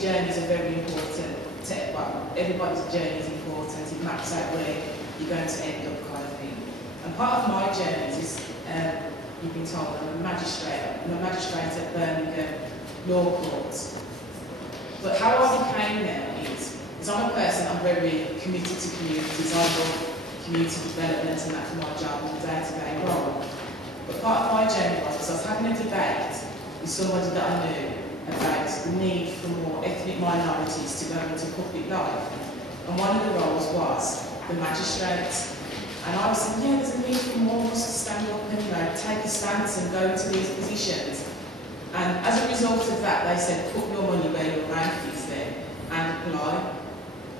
think journeys are very important. Well, everybody's journey is important. It maps out where you're going to end up, kind of thing. And part of my journey is, you've been told, I'm a magistrate. I'm a magistrate at Birmingham Law Court. But how I became there is I'm a person, I'm very committed to communities. I love community development and that's my job in the day-to-day role. But part of my journey was I was having a debate with somebody that I knew about the need for more ethnic minorities to go into public life. And one of the roles was the magistrate. And I was saying, yeah, there's a need for more of us to stand up and, you know, take a stance and go into these positions. And as a result of that, they said, put your money where your mouth is then, and apply.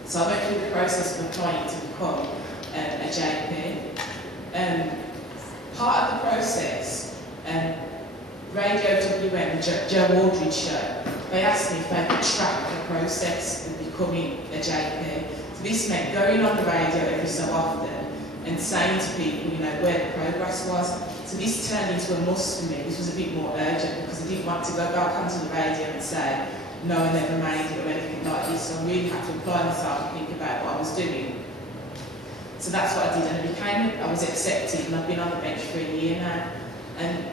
So I went through the process of applying to become a JP. Part of the process, Radio WM, Joe Aldridge show, they asked me if they could track the process of becoming a JP. So this meant going on the radio every so often and saying to people, you know, where the progress was. So this turned into a must for me. This was a bit more urgent because I didn't want to go back onto the radio and say, no, I never made it or anything like this. So I really had to apply myself and think about what I was doing. So that's what I did, and I was accepted, and I've been on the bench for a year now. And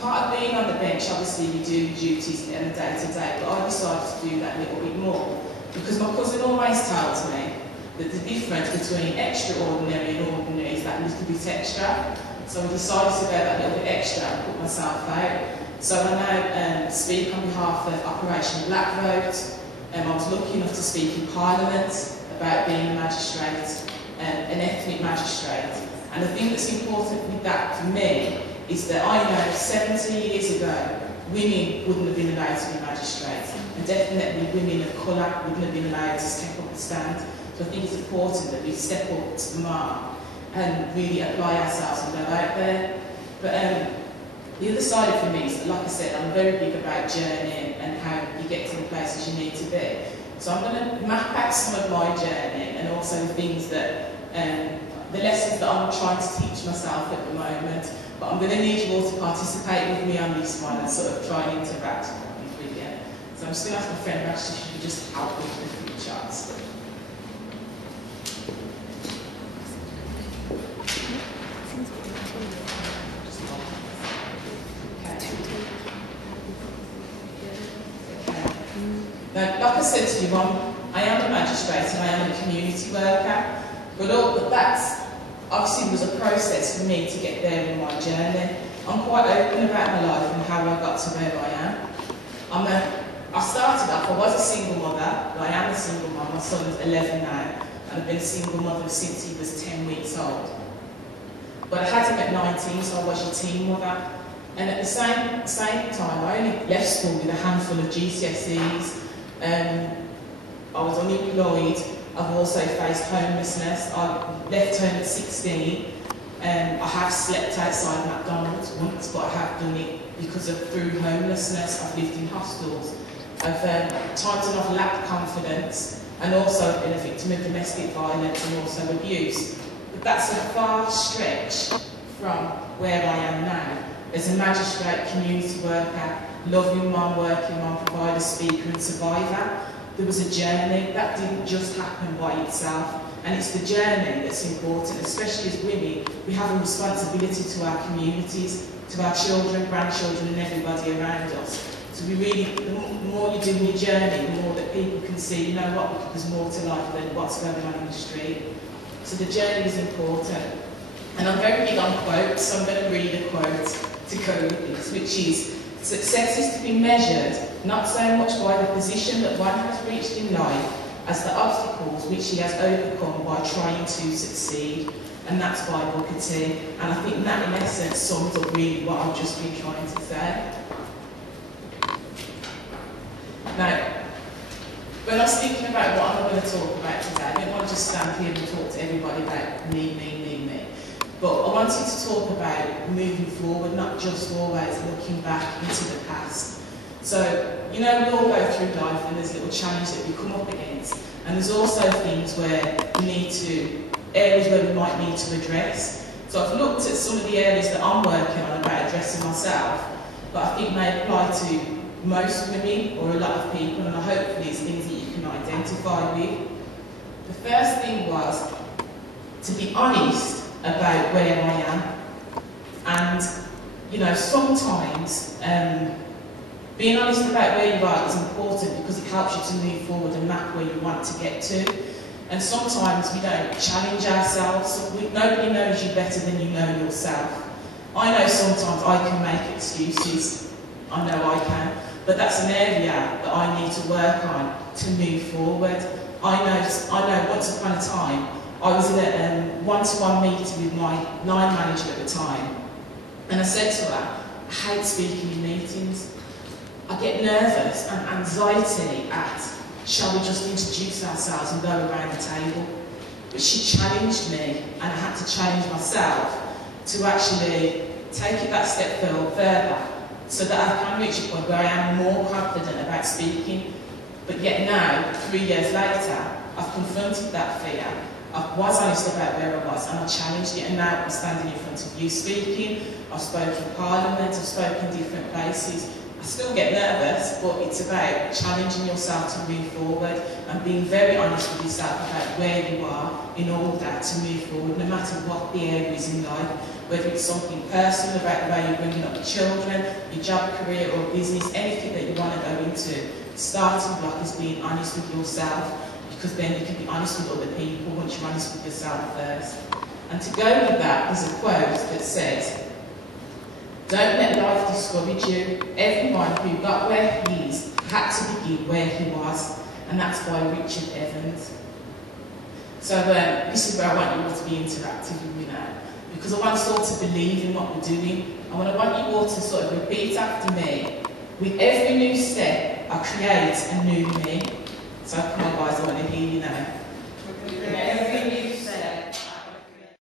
part of being on the bench, obviously you do duties on a day-to-day, but I decided to do that a little bit more. Because my cousin always tells me that the difference between extraordinary and ordinary is that little bit extra. So I decided to go that little bit extra and put myself out. So I now speak on behalf of Operation Black Vote. I was lucky enough to speak in Parliament about being a magistrate, an ethnic magistrate. And the thing that's important with that for me is that I know 70 years ago, women wouldn't have been allowed to be magistrates. And definitely women of colour wouldn't have been allowed to step up and stand. So I think it's important that we step up to the mark and really apply ourselves and go out there. But the other side of it for me is, like I said, I'm very big about journeying and how you get to the places you need to be. So I'm going to map out some of my journey and also the things that, the lessons that I'm trying to teach myself at the moment. But I'm going to need you all to participate with me on this one and sort of try and interact with you. So I'm just going to ask my friend Rach if she could just help me with a few charts. Now, like I said to you, I am a magistrate and I am a community worker, but that's obviously was a process for me to get there in my journey. I'm quite open about my life and how I got to where I am. I started off, I was a single mother, but I am a single mum. My son's 11 now, and I've been a single mother since he was 10 weeks old. But I had him at 19, so I was your teen mother. And at the same time, I only left school with a handful of GCSEs. I was unemployed. I've also faced homelessness. I left home at 16. I have slept outside McDonald's once, but I have done it because of through homelessness. I've lived in hostels. I've times when I've lacked confidence, and also been a victim of domestic violence and also abuse. But that's a far stretch from where I am now. As a magistrate, community worker, loving mum, working mum, provider, speaker and survivor, there was a journey that didn't just happen by itself. And it's the journey that's important, especially as women. We have a responsibility to our communities, to our children, grandchildren and everybody around us. So we really, the more you do in your journey, the more that people can see, you know what, there's more to life than what's going on in the street. So the journey is important. And I'm very big on quotes, so I'm going to read a quote to go with this, which is, success is to be measured not so much by the position that one has reached in life as the obstacles which he has overcome by trying to succeed. And that's by Booker T. And I think that in essence sums up really what I've just been trying to say. Now, when I was thinking about what I'm going to talk about today, I didn't want to just stand here and talk to everybody about me. But I wanted to talk about moving forward, not just always looking back into the past. So, you know, we all go through life and there's little challenges that we come up against. And there's also things where we need to, areas where we might need to address. So I've looked at some of the areas that I'm working on about addressing myself, but I think may apply to most women or a lot of people, and hopefully it's things that you can identify with. The first thing was to be honest about where I am. And, you know, sometimes being honest about where you are is important because it helps you to move forward and map where you want to get to. And sometimes we don't challenge ourselves. Nobody knows you better than you know yourself. I know sometimes I can make excuses. I know I can. But that's an area that I need to work on to move forward. I know once upon a time, I was in a one-to-one meeting with my line manager at the time. And I said to her, I hate speaking in meetings. I get nervous and anxiety at, shall we just introduce ourselves and go around the table? But she challenged me, and I had to challenge myself to actually take it that step further so that I can reach a point where I am more confident about speaking. But yet now, 3 years later, I've confronted that fear. I was honest about where I was and I challenged it, and now I'm standing in front of you speaking. I've spoken in Parliament, I've spoken different places. I still get nervous, but it's about challenging yourself to move forward and being very honest with yourself about where you are in order to move forward, no matter what the area is in life, whether it's something personal about the way you're bringing up your children, your job, career or business, anything that you want to go into. The starting block is being honest with yourself, because then you can be honest with other people once you're honest with yourself first. And to go with that, there's a quote that says, "Don't let life discourage you. Everyone who got where he is had to begin where he was," and that's by Richard Evans. So this is where I want you all to be interactive with me now, because I want us all to believe in what we're doing. I want you all to sort of repeat after me. With every new step, I create a new me.